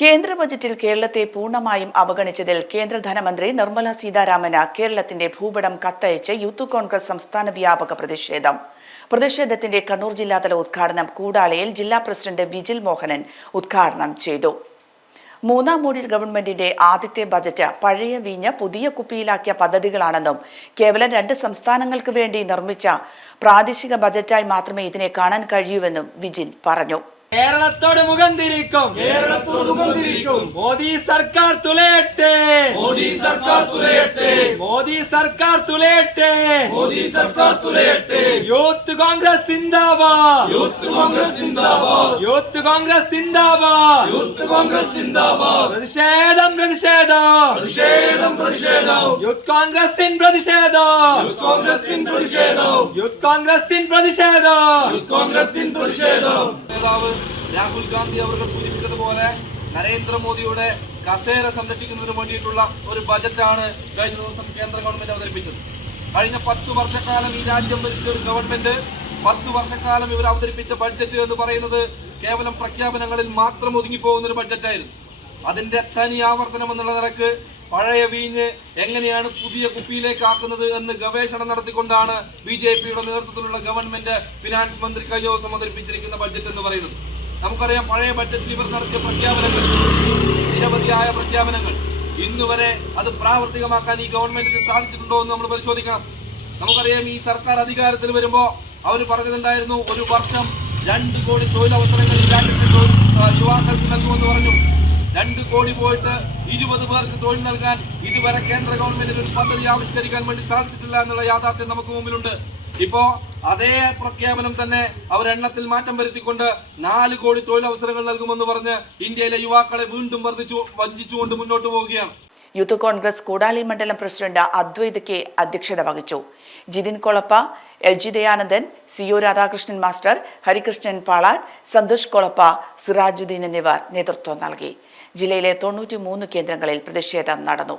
കേന്ദ്ര ബജറ്റിൽ കേരളത്തെ പൂർണമായും അവഗണിച്ചതിൽ കേന്ദ്ര ധനമന്ത്രി നിർമ്മല സീതാരാമന് കേരളത്തിന്റെ ഭൂപടം കത്തയച്ച് യൂത്ത് കോൺഗ്രസ് സംസ്ഥാന വ്യാപക പ്രതിഷേധം. പ്രതിഷേധത്തിന്റെ കണ്ണൂർ ജില്ലാതല ഉദ്ഘാടനം കൂടാളയിൽ ജില്ലാ പ്രസിഡന്റ് വിജിൽ മോഹനൻ ഉദ്ഘാടനം ചെയ്തു. മൂന്നാം മോഡി ഗവൺമെന്റിന്റെ ആദ്യത്തെ ബജറ്റ് പഴയ വീഞ്ഞ് പുതിയ കുപ്പിയിലാക്കിയ പദ്ധതികളാണെന്നും കേവലം രണ്ട് സംസ്ഥാനങ്ങൾക്ക് വേണ്ടി നിർമ്മിച്ച പ്രാദേശിക ബജറ്റായി മാത്രമേ ഇതിനെ കാണാൻ കഴിയൂവെന്നും വിജിൻ പറഞ്ഞു. കേരളത്തോട് മുഖം തിരിക്കും കേരളത്തോട് മുഖംതിരിക്കും മോദി സർക്കാർ തുലയട്ടെ. മോദി സർക്കാർ തുലയട്ടെ. മോദി സർക്കാർ തുലയട്ടെ. മോദി സർക്കാർ തുലയട്ടെ. യൂത്ത് കോൺഗ്രസ് സിന്ദാബാദ്. യൂത്ത് കോൺഗ്രസ് സിന്ദാബാദ്. യൂത്ത് കോൺഗ്രസ് സിന്ദാബാദ്. യൂത്ത് കോൺഗ്രസ് സിന്ദാബാദ്. പ്രതിഷേധം പ്രതിഷേധം. പ്രതിഷേധം പ്രതിഷേധം. യൂത്ത് കോൺഗ്രസിൻ പ്രതിഷേധം. യൂത്ത് കോൺഗ്രസിൻ പ്രതിഷേധം. യൂത്ത് കോൺഗ്രസിൻ പ്രതിഷേധം. യൂത്ത് കോൺഗ്രസിൻ പ്രതിഷേധം. നേതാവ് രാഹുൽ ഗാന്ധി അവർ സൂചിപ്പിച്ചതുപോലെ നരേന്ദ്രമോദിയുടെ കസേര സംരക്ഷിക്കുന്നതിന് വേണ്ടിയിട്ടുള്ള ഒരു ബജറ്റാണ് കഴിഞ്ഞ ദിവസം കേന്ദ്ര ഗവൺമെന്റ് അവതരിപ്പിച്ചത്. കഴിഞ്ഞ പത്ത് വർഷക്കാലം ഈ രാജ്യം ഭരിച്ച ഒരു ഗവൺമെന്റ് പത്ത് വർഷക്കാലം ഇവർ അവതരിപ്പിച്ച ബഡ്ജറ്റ് എന്ന് പറയുന്നത് കേവലം പ്രഖ്യാപനങ്ങളിൽ മാത്രം ഒതുങ്ങിപ്പോകുന്ന ഒരു ബഡ്ജറ്റായിരുന്നു. അതിന്റെ തനി ആവർത്തനം എന്നുള്ള നിലയ്ക്ക് പഴയ വീഞ്ഞ് എങ്ങനെയാണ് പുതിയ കുപ്പിയിലേക്ക് ആക്കുന്നത് എന്ന് ഗവേഷണം നടത്തിക്കൊണ്ടാണ് ബി ജെ പിയുടെ നേതൃത്വത്തിലുള്ള ഗവൺമെന്റ് ഫിനാൻസ് മന്ത്രി കഴിഞ്ഞ ദിവസം അവതരിപ്പിച്ചിരിക്കുന്ന ബഡ്ജറ്റ് എന്ന് പറയുന്നത്. നമുക്കറിയാം പഴയ ബജറ്റിൽ ഇവർ നടത്തിയ പ്രഖ്യാപനങ്ങൾ നിരവധിയായ പ്രഖ്യാപനങ്ങൾ. ഇന്നുവരെ അത് പ്രാവർത്തികമാക്കാൻ ഈ ഗവൺമെന്റിന് സാധിച്ചിട്ടുണ്ടോ എന്ന് നമ്മൾ പരിശോധിക്കണം. നമുക്കറിയാം ഈ സർക്കാർ അധികാരത്തിൽ വരുമ്പോൾ അവർ പറഞ്ഞിട്ടുണ്ടായിരുന്നു ഒരു വർഷം രണ്ട് കോടി തൊഴിലവസരങ്ങൾ ഈ രാജ്യത്തെ യുവാക്കൾക്ക് നൽകുമെന്ന് പറഞ്ഞു. രണ്ട് കോടി പോയിട്ട് ഇരുപത് പേർക്ക് തൊഴിൽ നൽകാൻ ഇതുവരെ കേന്ദ്ര ഗവൺമെന്റിന് ഒരു പദ്ധതി ആവിഷ്കരിക്കാൻ വേണ്ടി സാധിച്ചിട്ടില്ല എന്നുള്ള യാഥാർത്ഥ്യം നമുക്ക് മുമ്പിലുണ്ട്. ഇപ്പോ അതേ പ്രഖ്യാപനം തന്നെ അവർ എണ്ണത്തിൽ മാറ്റം വരുത്തിക്കൊണ്ട് നാല് കോടി തൊഴിലവസരങ്ങൾ നൽകുമെന്ന് പറഞ്ഞ് ഇന്ത്യയിലെ യുവാക്കളെ വീണ്ടും വർദ്ധിച്ചു വഞ്ചിച്ചുകൊണ്ട് മുന്നോട്ട് പോവുകയാണ്. യൂത്ത് കോൺഗ്രസ് കൂടാലി മണ്ഡലം പ്രസിഡന്റ് അദ്വൈത് കെ അധ്യക്ഷത വഹിച്ചു. Jithin Kolappa L G Dayanandan C O Radhakrishnan master Harikrishnan Palad Santhosh Kolappa Sirajuddin എന്നിവർ നേതൃത്വം നൽകി. ജില്ലയിലെ തൊണ്ണൂറ്റി മൂന്ന് കേന്ദ്രങ്ങളിൽ പ്രതിഷേധം നടന്നു.